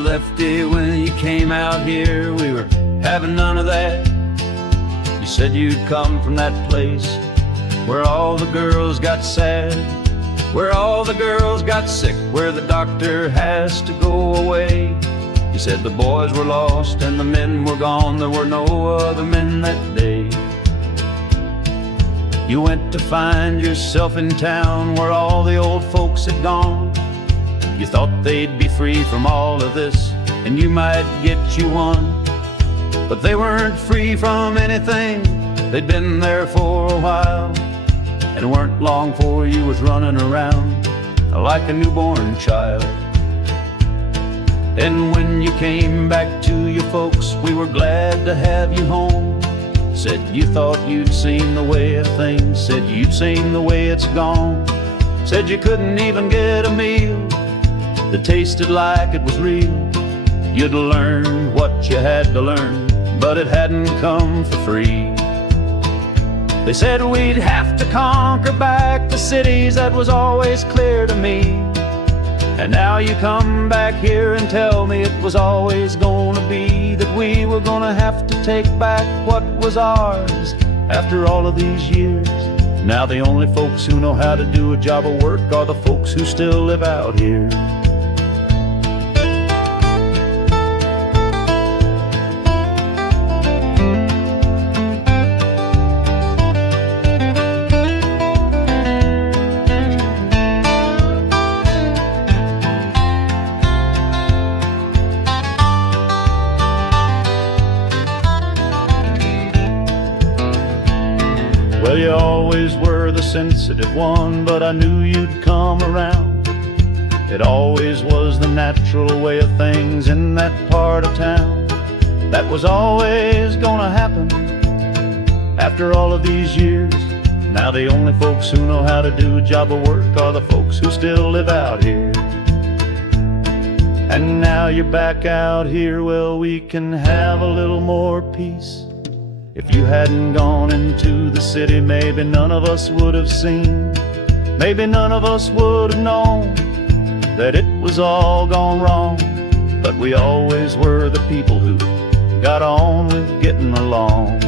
lefty when you came out here. We were having none of that. You said you'd come from that place where all the girls got sad, where all the girls got sick, where the doctor has to go away. You said the boys were lost and the men were gone. There were no other men that day. You went to find yourself in town where all the old folks had gone. You thought they'd be free from all of this and you might get you one. But they weren't free from anything. They'd been there for a while, and it weren't long before you was running around like a newborn child. And when you came back to your folks, we were glad to have you home. Said you thought you'd seen the way of things, said you'd seen the way it's gone. Said you couldn't even get a meal that tasted like it was real. You'd learned what you had to learn, but it hadn't come for free. They said we'd have to conquer back the cities, that was always clear to me. And now you come back here and tell me it was always gonna be, that we were gonna have to take back what was ours after all of these years. Now the only folks who know how to do a job of work are the folks who still live out here. Well, you always were the sensitive one, but I knew you'd come around. It always was the natural way of things in that part of town. That was always gonna happen after all of these years. Now the only folks who know how to do a job of work are the folks who still live out here. And now you're back out here, well, we can have a little more peace. If you hadn't gone into the city, maybe none of us would have seen, maybe none of us would have known that it was all gone wrong. But we always were the people who got on with getting along.